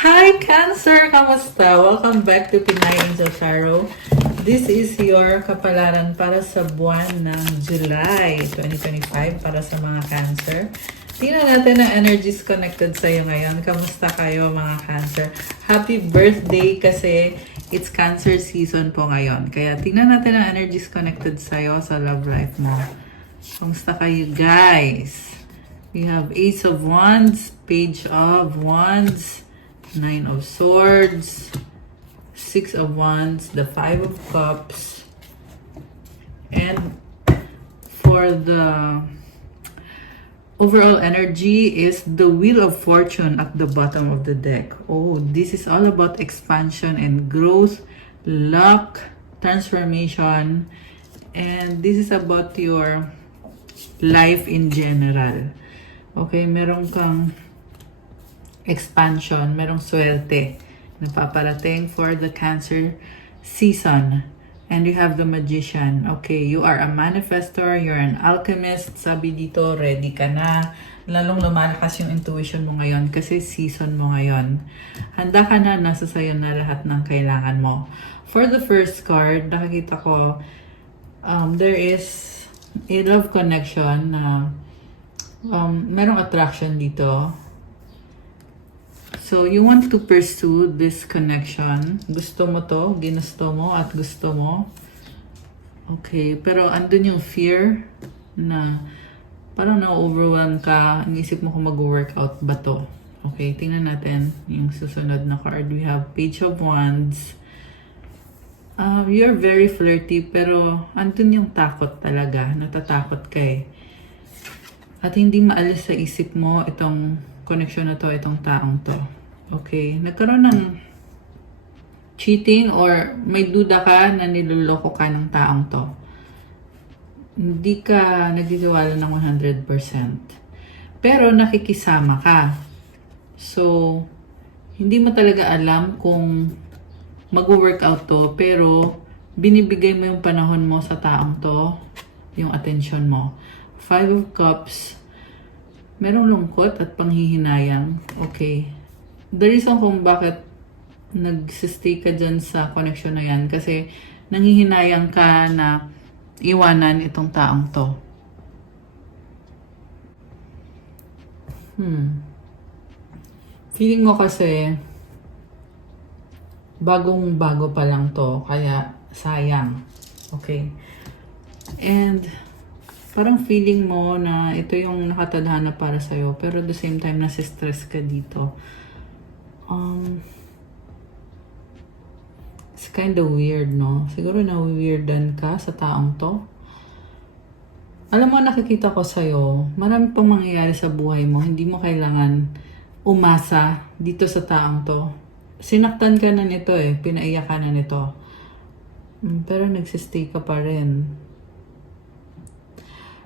Hi Cancer! Kamusta? Welcome back to Pinay Angel Tarot. This is your kapalaran para sa buwan ng July 2025 para sa mga Cancer. Tingnan natin ang energies connected sa iyo ngayon. Kamusta kayo mga Cancer? Happy birthday kasi it's Cancer season po ngayon. Kaya tingnan natin ang energies connected sa iyo sa love life mo. Kamusta kayo guys? We have Ace of Wands, Page of Wands, Nine of Swords, Six of Wands, the Five of Cups, and for the overall energy is the Wheel of Fortune at the bottom of the deck. Oh, this is all about expansion and growth, luck, transformation, and this is about your life in general. Okay, meron kang expansion, merong swerte na paparating for the Cancer season. And you have the Magician. Okay, you are a manifestor, you're an alchemist. Sabi dito, ready ka na. Lalong lumalakas yung intuition mo ngayon kasi season mo ngayon. Handa ka na, nasa sayo na lahat ng kailangan mo. For the first card, nakikita ko, there is a love connection na merong attraction dito. So, you want to pursue this connection. Gusto mo to, ginusto mo, at gusto mo. Okay, pero andun yung fear na parang na-overwhelm ka. Ang isip mo kung mag-workout ba to. Okay, tingnan natin yung susunod na card. We have Page of Wands. You're very flirty, pero andun yung takot talaga. Natatakot ka eh. At hindi maalis sa isip mo itong connection na to, itong taong to. Okay, nagkaroon ng cheating or may duda ka na niloloko ka ng taong to. Hindi ka nagtitiwala ng 100%. Pero nakikisama ka. So, hindi mo talaga alam kung mag-workout to, pero binibigay mo yung panahon mo sa taong to, yung attention mo. Five of Cups, merong lungkot at panghihinayang. Okay. The reason kung bakit nagsistay ka dyan sa connection na yan, kasi nanghihinayang ka na iwanan itong taong to. Feeling mo kasi bagong-bago pa lang to, kaya sayang. Okay. And parang feeling mo na ito yung nakatadhana para sa'yo, pero at the same time, nasi-stress ka dito. It's kind of weird, no? Siguro na-weirdan ka sa taong to. Alam mo, nakikita ko sa'yo, marami pang mangyayari sa buhay mo. Hindi mo kailangan umasa dito sa taong to. Sinaktan ka na nito eh, pinaiyak ka na nito. Pero nagsistay ka pa rin.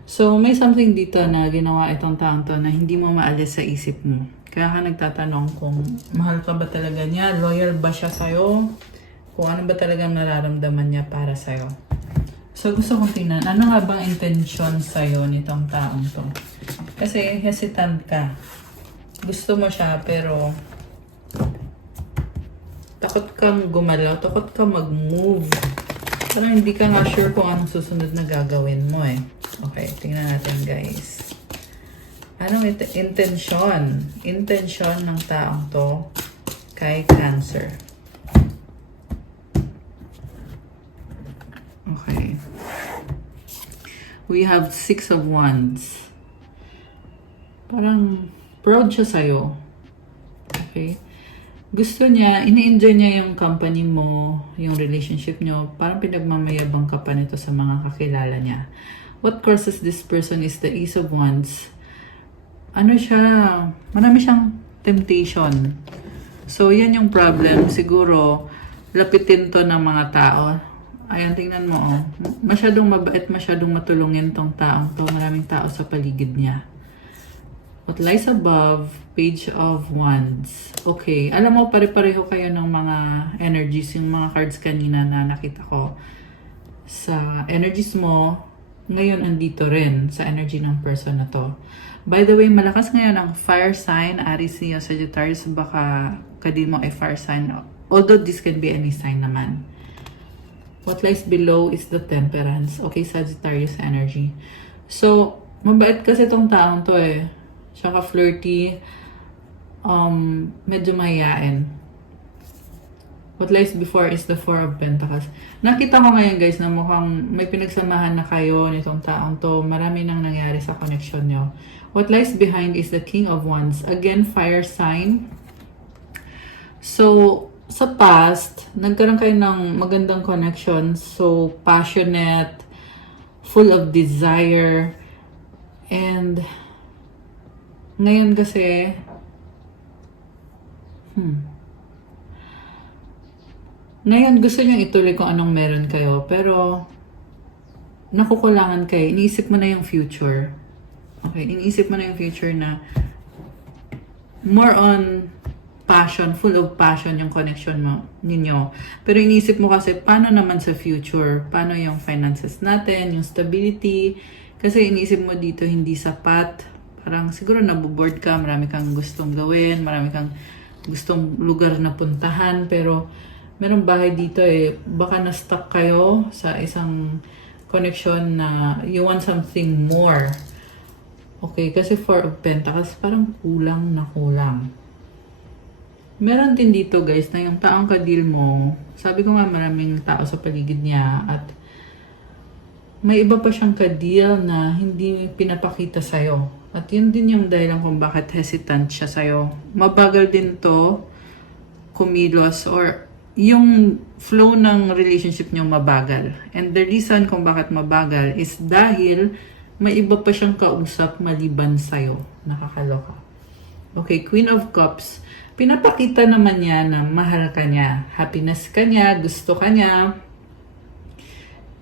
So, may something dito na ginawa itong taong to na hindi mo maalis sa isip mo. Kaya ka nagtatanong kung mahal ka ba talaga niya, loyal ba siya sa'yo, kung ano ba talagang nararamdaman niya para sa'yo. So, gusto kong tingnan, ano nga bang intention sa'yo nitong taong to? Kasi hesitant ka. Gusto mo siya, pero takot kang gumalaw, takot kang mag-move. Parang hindi ka nga sure kung anong susunod na gagawin mo eh. Okay, tingnan natin guys. Anong intention? Intention ng taong to kay Cancer. Okay. We have Six of Wands. Parang proud siya sa'yo. Okay. Gusto niya, ini-enjoy niya yung company mo, yung relationship niyo. Parang pinagmamayabang ka pa nito sa mga kakilala niya. What causes this person is the Ace of Wands. Ano siya, marami siyang temptation. So, yan yung problem. Siguro, lapitin to ng mga tao. Ayan, tingnan mo, oh. Masyadong mabait, masyadong matulungin tong taong to. Maraming tao sa paligid niya. What lies above, Page of Wands. Okay, alam mo, pare-pareho kayo ng mga energies, yung mga cards kanina na nakita ko. Sa energies mo, ngayon andito rin sa energy ng person na to. By the way, malakas ngayon ang fire sign, Aries, Leo, Sagittarius, baka kadil mo ay fire sign. Although this can be any sign naman. What lies below is the temperance. Okay, Sagittarius energy. So, mabait kasi tong taong to eh. Tsaka flirty. Medyo mahiyain. What lies before is the Four of Pentacles. Nakita ko ngayon guys na mukhang may pinagsamahan na kayo nitong taong to. Marami nang nangyari sa connection nyo. What lies behind is the King of Wands. Again, fire sign. So, sa past, nagkaroon kayo ng magandang connection. So, passionate, full of desire. And, ngayon kasi, ngayon gusto niyang ituloy kung anong meron kayo. Pero, nakukulangan kayo. Iniisip mo na yung future. Okay, iniisip mo na yung future na more on passion, full of passion yung connection mo, ninyo. Pero iniisip mo kasi, paano naman sa future? Paano yung finances natin, yung stability? Kasi iniisip mo dito, hindi sapat. Parang siguro naboboard ka, marami kang gustong gawin, marami kang gustong lugar na puntahan. Pero merong bahay dito eh, baka na-stuck kayo sa isang connection na you want something more. Okay, kasi Four of Pentacles, parang kulang na kulang. Meron din dito guys na yung taong kadil mo, sabi ko nga maraming tao sa paligid niya at may iba pa siyang kadil na hindi pinapakita sa'yo. At yun din yung dahilan kung bakit hesitant siya sa'yo. Mabagal din to kumilos or yung flow ng relationship niyo mabagal. And the reason kung bakit mabagal is dahil may iba pa siyang kausap maliban sa'yo. Nakakaloka. Okay, Queen of Cups. Pinapakita naman niya na mahal ka niya. Happiness ka niya, gusto ka niya.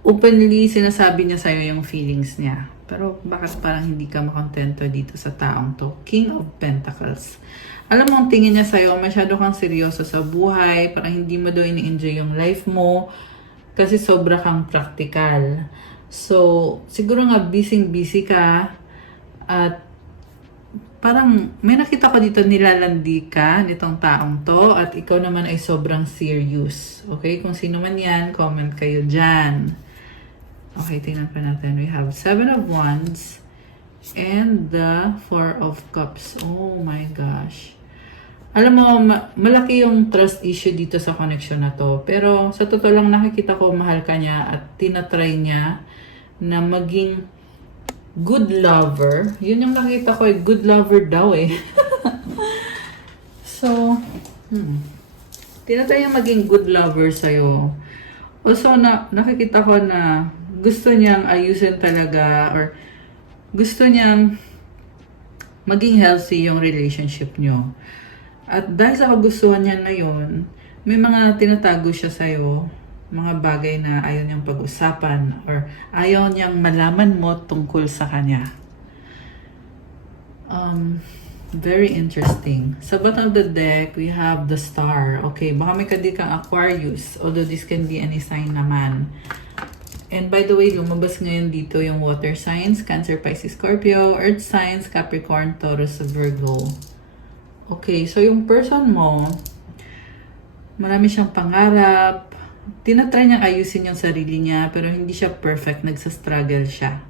Openly, sinasabi niya sa'yo yung feelings niya. Pero bakit parang hindi ka makontento dito sa taong to? King of Pentacles. Alam mo, ang tingin niya sa'yo, masyado kang seryoso sa buhay. Parang hindi mo daw ini-enjoy yung life mo. Kasi sobra kang practical. So, siguro nga busy ka at parang may nakita ko dito nilalandi ka nitong taong to at ikaw naman ay sobrang serious. Okay? Kung sino man yan, comment kayo dyan. Okay, tingnan pa natin. We have Seven of Wands and the Four of Cups. Oh my gosh. Alam mo, malaki yung trust issue dito sa connection na to. Pero sa totoo lang nakikita ko mahal ka niya at tinatry niya na maging good lover. Yun yung nakita ko, good lover daw eh. So, tinatry niya maging good lover sa'yo. Also, nakikita ko na gusto niyang ayusin talaga or gusto niyang maging healthy yung relationship niyo. At dahil sa kagustuhan niya na yun, may mga tinatago siya sa'yo, mga bagay na ayaw niyang pag-usapan or ayaw niyang malaman mo tungkol sa kanya. Very interesting. Sa bottom of the deck, we have the Star. Okay, baka may kadil kang Aquarius, although this can be any sign naman. And by the way, lumabas ngayon dito yung water signs, Cancer, Pisces, Scorpio, Earth signs, Capricorn, Taurus, Virgo. Okay, so yung person mo, marami siyang pangarap, tinatry niyang ayusin yung sarili niya, pero hindi siya perfect, nagsastruggle siya.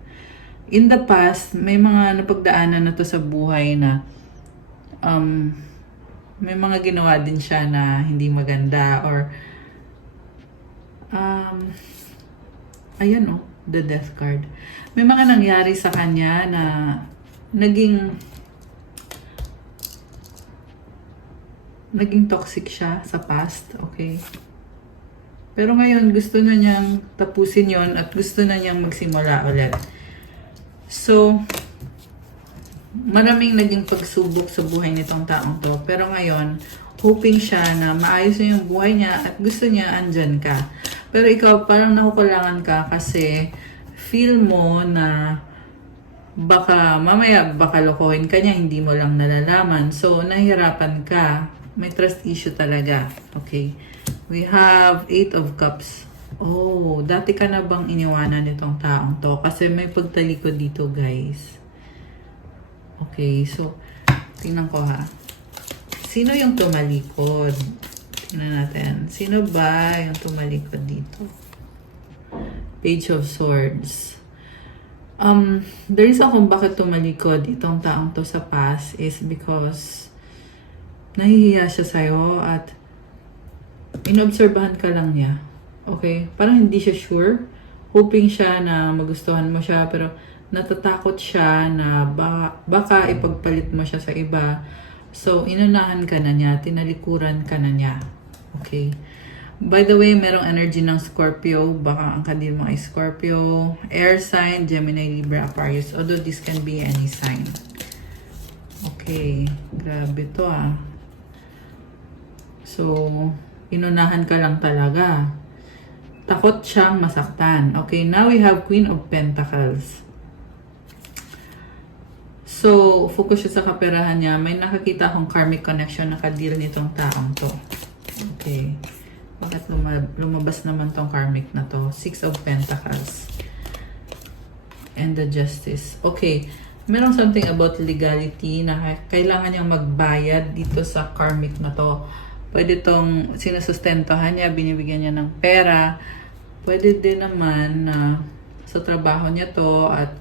In the past, may mga napagdaanan na to sa buhay na may mga ginawa din siya na hindi maganda or ayan oh, the Death card. May mga nangyari sa kanya na naging toxic siya sa past, okay? Pero ngayon, gusto na niyang tapusin yon at gusto na niyang magsimula ulit. So, maraming naging pagsubok sa buhay nitong taong to. Pero ngayon, hoping siya na maayos na yung buhay niya at gusto niya andyan ka. Pero ikaw, parang nakukulangan ka kasi feel mo na baka mamaya baka lokohin ka niya, hindi mo lang nalalaman. So, nahihirapan ka. May trust issue talaga. Okay. We have Eight of Cups. Oh, dati ka na bang iniwanan itong taong to? Kasi may pagtalikod dito, guys. Okay, so, tingnan ko ha. Sino yung tumalikod? Tingnan natin. Sino ba yung tumalikod dito? Page of Swords. The reason kung bakit tumalikod itong taong to sa past is because nahihiya siya sa'yo at inobserbahan ka lang niya. Okay? Parang hindi siya sure. Hoping siya na magustuhan mo siya pero natatakot siya na baka ipagpalit mo siya sa iba. So, inunahan ka na niya. Tinalikuran ka na niya. Okay? By the way, merong energy ng Scorpio. Baka ang kadil mo ay Scorpio, air sign, Gemini, Libra, Aquarius. Although this can be any sign. Okay. Grabe to ah. So, inunahan ka lang talaga. Takot siyang masaktan. Okay, now we have Queen of Pentacles. So, focus siya sa kaperahan niya. May nakakita akong karmic connection na kadil nitong taong to. Okay. Bakit lumabas naman tong karmic na to? Six of Pentacles. And the Justice. Okay. Meron something about legality na kailangan niyang magbayad dito sa karmic na to. Pwede tong sinusustentohan niya, binibigyan niya ng pera. Pwede din naman na sa trabaho niya to at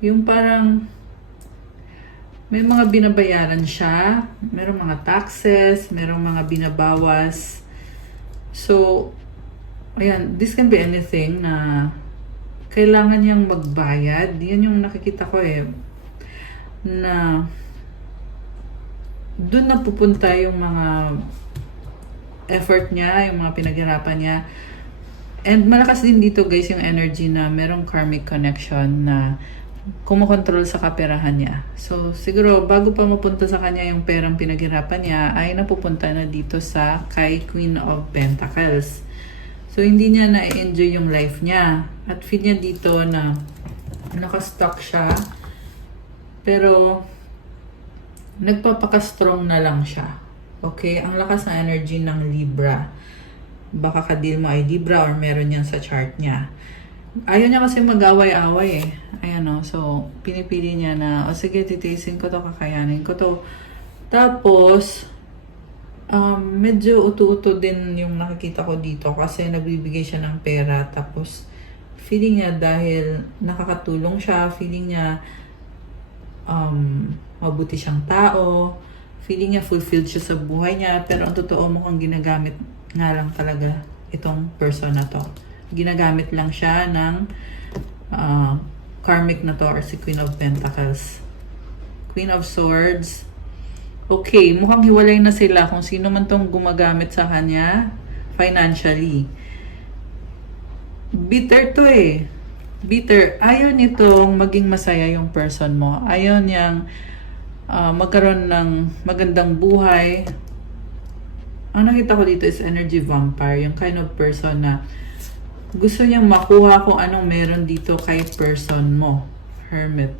yung parang may mga binabayaran siya, merong mga taxes, merong mga binabawas. So, ayan, this can be anything na kailangan niyang magbayad. Yan yung nakikita ko eh, na doon na pupunta yung mga effort niya, yung mga pinaghirapan niya. And malakas din dito guys yung energy na merong karmic connection na kumokontrol sa kaperahan niya. So, siguro bago pa mapunta sa kanya yung perang pinaghirapan niya, ay napupunta na dito sa kay Queen of Pentacles. So, hindi niya na-enjoy yung life niya. At feel niya dito na nakastuck siya. Pero, nagpapaka-strong na lang siya. Okay? Ang lakas ng energy ng Libra. Baka kadil mo ay Libra or meron yan sa chart niya. Ayaw niya kasi mag-away-away eh. Ayan o. So, pinipili niya na, o sige, titiisin ko to, kakayanin ko to. Tapos, medyo uto-uto din yung nakikita ko dito kasi nagbibigay siya ng pera. Tapos, feeling niya dahil nakakatulong siya, feeling niya mabuti siyang tao, feeling niya fulfilled siya sa buhay niya, pero ang totoo mo kung ginagamit nga lang talaga itong person na to. Ginagamit lang siya ng karmic na to or si Queen of Pentacles. Queen of Swords. Okay, mukhang hiwalay na sila kung sino man tong gumagamit sa kanya financially. Bitter to eh. Bitter. Ayaw nitong maging masaya yung person mo. Ayaw niyang magkaroon ng magandang buhay. Ang nakita ko dito is energy vampire. Yung kind of person na gusto niyang makuha kung anong meron dito kay person mo. Hermit.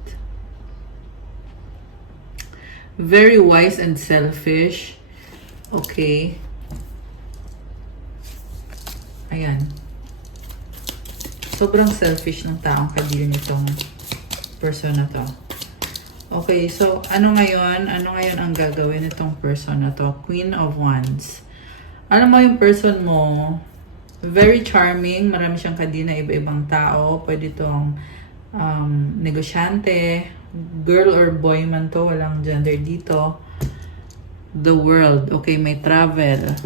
Very wise and selfish. Okay. Ayan. Sobrang selfish ng taong kadil nitong person na to. Okay, so ano ngayon? Ano ngayon ang gagawin nitong person na to? Queen of Wands. Alam mo yung person mo, very charming, marami siyang kadil na iba-ibang tao. Pwede itong negosyante, girl or boy man to, walang gender dito. The world, okay, may travel.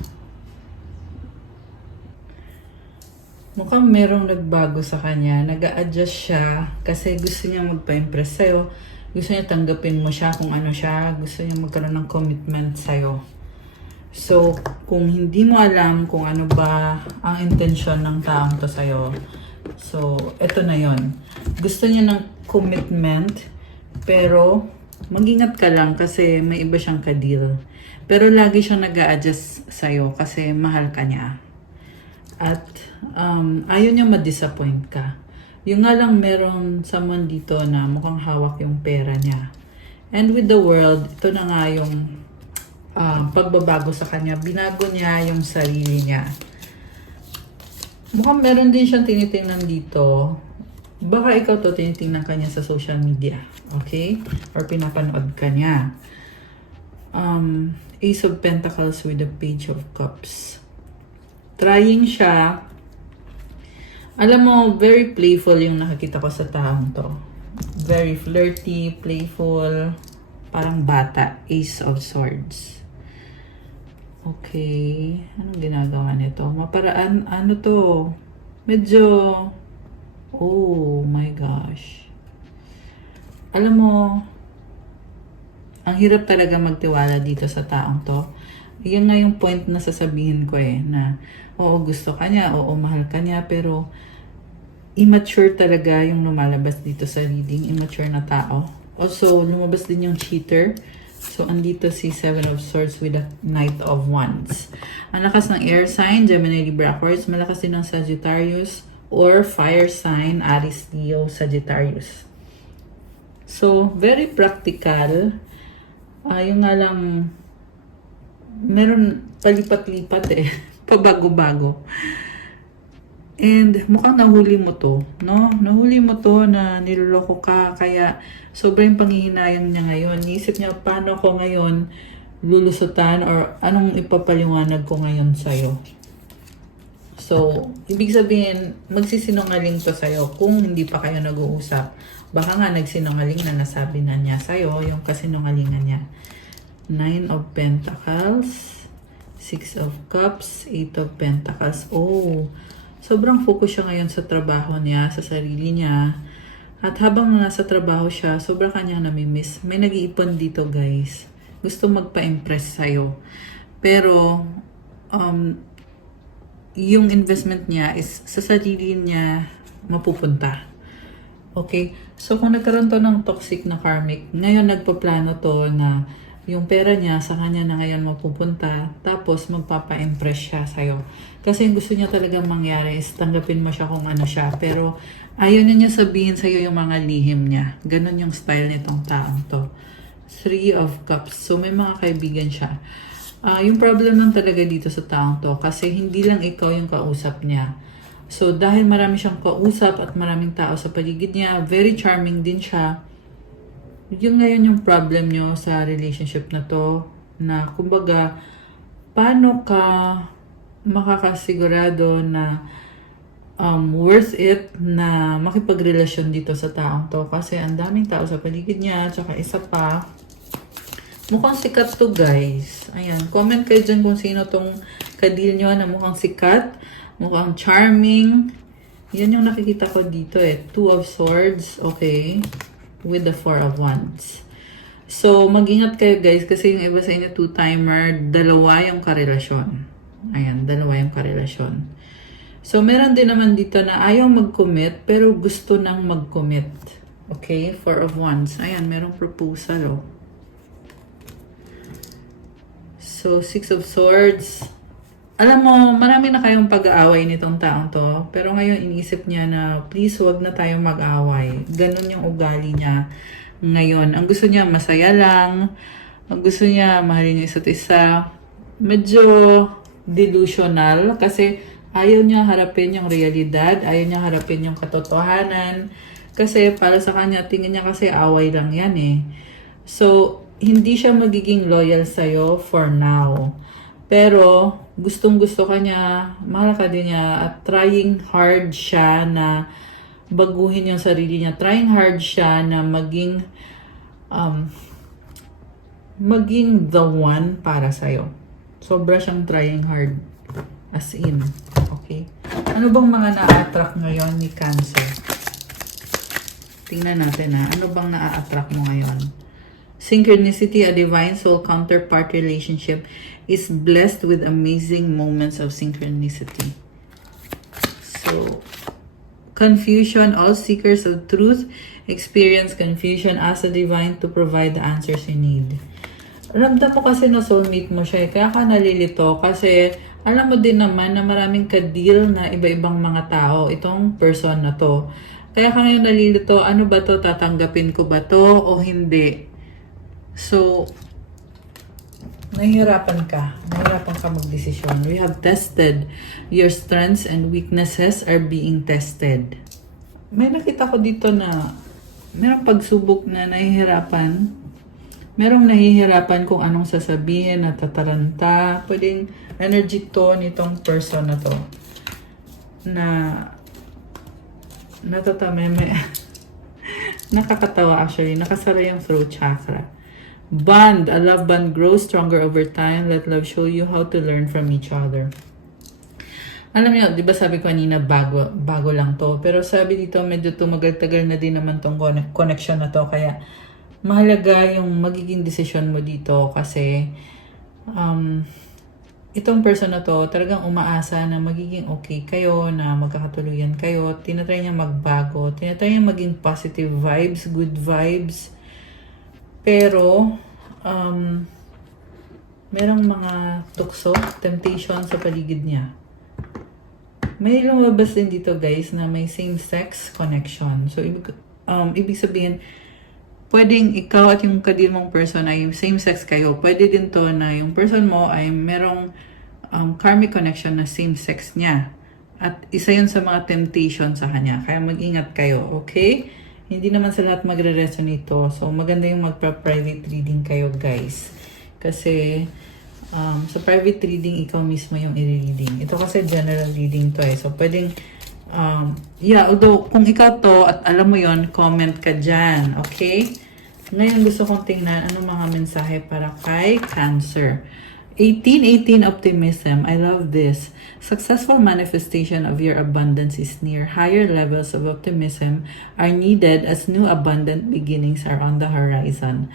Mukhang merong nagbago sa kanya, nag-a-adjust siya kasi gusto niya magpa-impress sa'yo. Gusto niya tanggapin mo siya kung ano siya. Gusto niya magkaroon ng commitment sa'yo. So, kung hindi mo alam kung ano ba ang intensyon ng taong to sa'yo, so, eto na yon. Gusto niya ng commitment, pero mag-ingat ka lang kasi may iba siyang kadil. Pero lagi siyang nag-a-adjust sa'yo kasi mahal ka niya. At ayaw niya ma-disappoint ka. Yung nga lang meron someone dito na mukhang hawak yung pera niya. And with the world, ito na nga yung pagbabago sa kanya. Binago niya yung sarili niya. Mukhang meron din siyang tinitingnan dito. Baka ikaw to tinitingnan ka niya sa social media. Okay? Or pinapanood ka niya. Ace of Pentacles with the Page of Cups. Trying siya. Alam mo, very playful yung nakikita ko sa taong to. Very flirty, playful, parang bata. Ace of Swords. Okay. Anong ginagawa nito? Maparaan, ano to? Medyo, oh my gosh. Alam mo, ang hirap talaga magtiwala dito sa taong to. Yun nga yung point na sasabihin ko na oo, gusto ka niya, oo, mahal ka niya, pero immature talaga yung lumalabas dito sa reading, immature na tao. Also, lumabas din yung cheater. So, andito si Seven of Swords with the Knight of Wands. Ang lakas ng air sign, Gemini, Libra, Aquarius. Malakas din ng Sagittarius or fire sign, Aries, Leo, Sagittarius. So, very practical. Yung nga lang, meron palipat-lipat pabago-bago. And mukhang nahuli mo to, no? Nahuli mo to na niloloko ka, kaya sobrang panghihinayang niya ngayon. Niisip niya, paano ko ngayon lulusutan or anong ipapaliwanag ko ngayon sa'yo. So, ibig sabihin, magsisinungaling to sa'yo kung hindi pa kayo nag-uusap. Baka nga nagsinungaling na nasabi na niya sa'yo yung kasinungalingan niya. Nine of Pentacles, Six of Cups, Eight of Pentacles. Oh, sobrang focus siya ngayon sa trabaho niya, sa sarili niya. At habang nasa trabaho siya, sobrang kanyang namimiss. May nag-iipon dito, guys. Gusto magpa-impress sa'yo. Pero, yung investment niya is sa sarili niya mapupunta. Okay? So, kung nagkaroon to ng toxic na karmic, ngayon nagpaplano to na yung pera niya sa kanya na ngayon mapupunta, tapos magpapa-impress siya sa'yo. Kasi yung gusto niya talaga mangyari is tanggapin mo siya kung ano siya. Pero ayaw niya sabihin sa'yo yung mga lihim niya. Ganon yung style nitong taong to. Three of Cups. So may mga kaibigan siya. Yung problem lang talaga dito sa taong to, kasi hindi lang ikaw yung kausap niya. So dahil marami siyang kausap at maraming tao sa paligid niya, very charming din siya. Yung ngayon yung problem nyo sa relationship na to, na kumbaga, paano ka makakasigurado na worth it na makipagrelasyon dito sa taong to. Kasi ang daming tao sa paligid niya, tsaka isa pa, mukhang sikat to, guys. Ayan, comment kayo dyan kung sino tong kadil nyo na mukhang sikat, mukhang charming. Yan yung nakikita ko dito Two of Swords, okay, with the Four of Wands. So, mag-ingat kayo, guys, kasi yung iba sa inyo two-timer, dalawa yung karelasyon. Ayan, dalawa yung karelasyon. So, meron din naman dito na ayaw mag-commit, pero gusto nang mag-commit. Okay, Four of Wands. Ayan, merong proposal, So, Six of Swords. Alam mo, marami na kayong pag-aaway nitong taong to. Pero ngayon, iniisip niya na, please, wag na tayong mag-aaway. Ganon yung ugali niya ngayon. Ang gusto niya, masaya lang. Ang gusto niya, mahalin yung isa't isa. Medyo delusional. Kasi ayaw niya harapin yung realidad. Ayaw niya harapin yung katotohanan. Kasi para sa kanya, tingin niya kasi away lang yan So, hindi siya magiging loyal sa'yo for now. Pero, gustong-gusto ka niya, mahal ka din niya, at trying hard siya na baguhin yung sarili niya. Trying hard siya na maging the one para sa'yo. Sobra siyang trying hard. As in. Okay? Ano bang mga na-attract ngayon ni Cancer? Tingnan natin Ano bang na-attract mo ngayon? Synchronicity, a divine soul counterpart relationship is blessed with amazing moments of synchronicity. So, confusion, all seekers of truth experience confusion as a divine to provide the answers you need. Ramdam mo kasi na soulmate mo siya kaya ka nalilito kasi alam mo din naman na maraming ka-deal na iba-ibang mga tao itong person na to. Kaya ka ngayon nalilito, ano ba to, tatanggapin ko ba to o hindi? So, Nahihirapan ka magdesisyon. We have tested. Your strengths and weaknesses are being tested. May nakita ko dito na merong pagsubok na nahihirapan. Merong nahihirapan kung anong sasabihin, natataranta. Pwedeng energy to nitong person na to. Na natatameme. Nakakatawa actually. Nakasara yung throat chakra. Bond. A love bond grows stronger over time. Let love show you how to learn from each other. Alam niyo, di ba sabi ko kanina bago lang to. Pero sabi dito medyo tumagal-tagal na din naman tong connection na to. Kaya mahalaga yung magiging decision mo dito kasi itong person na to talagang umaasa na magiging okay kayo, na magkakatuluyan kayo. Tinatry niya magbago. Tinatry niya maging positive vibes, good vibes. Pero, merong mga tukso, temptation sa paligid niya. May lumabas din dito guys na may same-sex connection. So, ibig sabihin, pwedeng ikaw at yung kadir mong person ay same-sex kayo. Pwede din to na yung person mo ay merong karmic connection na same-sex niya. At isa yun sa mga temptation sa kanya. Kaya mag-ingat kayo, okay? Hindi naman sa lahat magre-resonate ito. So, maganda yung magpa-private reading kayo, guys. Kasi, sa private reading, ikaw mismo yung i-reading. Ito kasi general reading to eh. So, pwedeng, although, kung ikaw to at alam mo yon, comment ka dyan. Okay? Ngayon, gusto kong tingnan anong mga mensahe para kay Cancer. 1818 optimism. I love this. Successful manifestation of your abundance is near. Higher levels of optimism are needed as new abundant beginnings are on the horizon.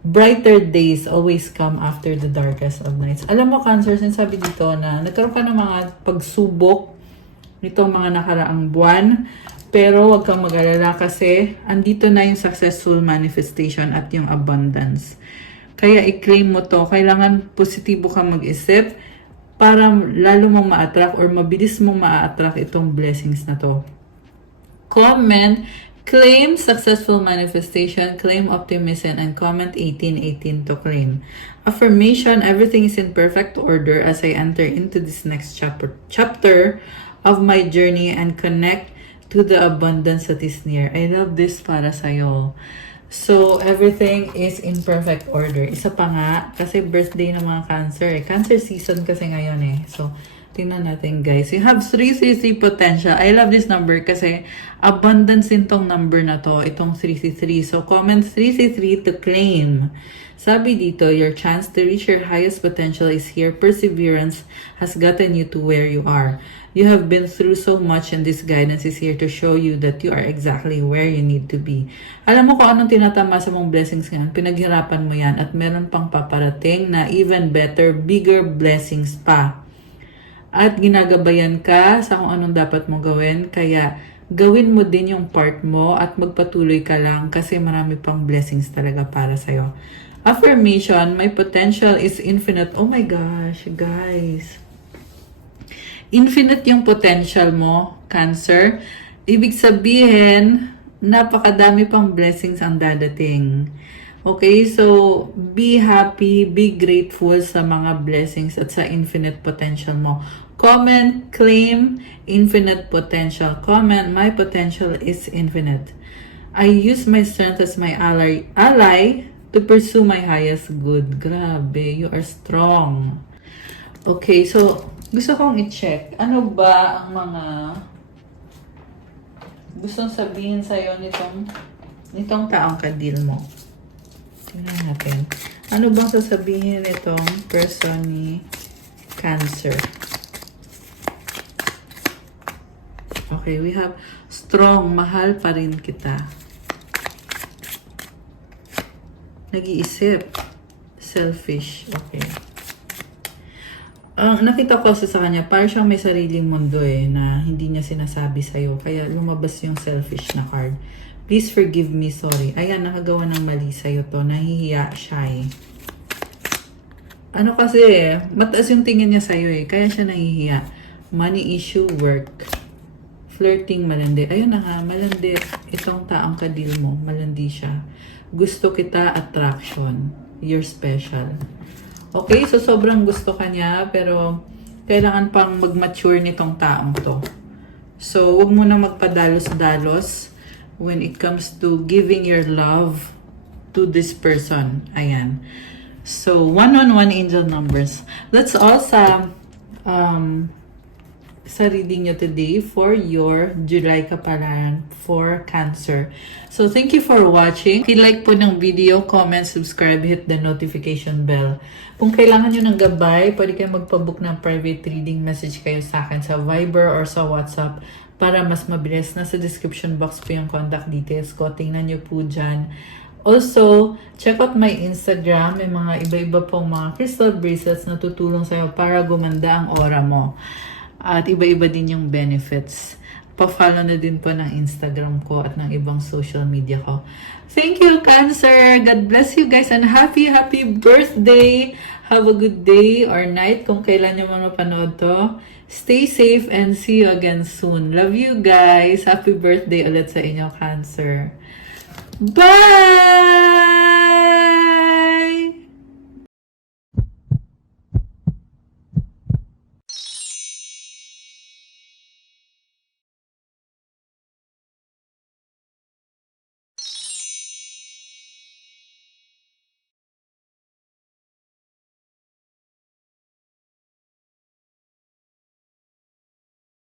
Brighter days always come after the darkest of nights. Alam mo, Cancer, sinasabi dito na nagkaroon ka ng mga pagsubok nitong mga nakaraang buwan. Pero huwag kang mag-alala kasi andito na yung successful manifestation at yung abundance. Kaya i-claim mo to. Kailangan positibo ka mag-isip para lalo mong ma-attract or mabilis mong ma-attract itong blessings na to. Comment, claim successful manifestation, claim optimism, and comment 1818 to claim. Affirmation, everything is in perfect order as I enter into this next chapter of my journey and connect to the abundance that is near. I love this para sa'yo. So, everything is in perfect order. Isa pa nga, kasi birthday ng mga Cancer eh. Cancer season kasi ngayon eh. So, tingnan natin guys. You have 333 potential. I love this number kasi abundance din tong number na to. Itong 333. So, comment 333 to claim. Sabi dito, your chance to reach your highest potential is here. Perseverance has gotten you to where you are. You have been through so much and this guidance is here to show you that you are exactly where you need to be. Alam mo kung anong tinatama sa mong blessings ngayon, pinaghirapan mo yan at meron pang paparating na even better, bigger blessings pa. At ginagabayan ka sa kung anong dapat mo gawin, kaya gawin mo din yung part mo at magpatuloy ka lang kasi marami pang blessings talaga para sa'yo. Affirmation, my potential is infinite. Oh my gosh, guys. Infinite yung potential mo, Cancer. Ibig sabihin, napakadami pang blessings ang dadating. Okay, so be happy, be grateful sa mga blessings at sa infinite potential mo. Comment, claim, infinite potential. Comment, my potential is infinite. I use my strength as my ally to pursue my highest good. Grabe, you are strong. Okay, so gusto kong i-check. Ano ba ang mga gustong sabihin sa'yo nitong taong kadil mo? Tingnan natin. Ano bang sasabihin nitong person ni Cancer? Okay, we have strong, mahal pa rin kita. Nag-iisip. Selfish. Okay. Nakita ko sa kanya, parang siyang may sariling mundo eh, na hindi niya sinasabi sa'yo. Kaya lumabas yung selfish na card. Please forgive me, sorry. Ayan, nakagawa ng mali sa'yo to. Nahihiya siya eh. Ano kasi eh, mataas yung tingin niya sa'yo eh. Kaya siya nahihiya. Money issue, work. Flirting, malandi. Ayun na nga, malandi. Itong taong kadil mo, malandi siya. Gusto kita, attraction. You're special. Okay, so sobrang gusto ka niya, pero kailangan pang mag-mature nitong taong to. So, huwag mo na magpadalos-dalos when it comes to giving your love to this person. Ayan. So, one-on-one angel numbers. That's all sa reading nyo today for your July kapalaran for Cancer. So, thank you for watching. I-like po ng video, comment, subscribe, hit the notification bell. Kung kailangan nyo ng gabay, pwede kayo magpabook ng private reading, message kayo sa akin sa Viber or sa WhatsApp para mas mabilis. Nasa description box po yung contact details ko. Tingnan nyo po dyan. Also, check out my Instagram. May mga iba-iba pong mga crystal bracelets na tutulong sa'yo para gumanda ang aura mo. At iba-iba din yung benefits. Pa-follow na din po ng Instagram ko at ng ibang social media ko. Thank you, Cancer! God bless you guys and happy birthday! Have a good day or night kung kailan nyo mga panood to. Stay safe and see you again soon. Love you guys! Happy birthday ulit sa inyo, Cancer! Bye!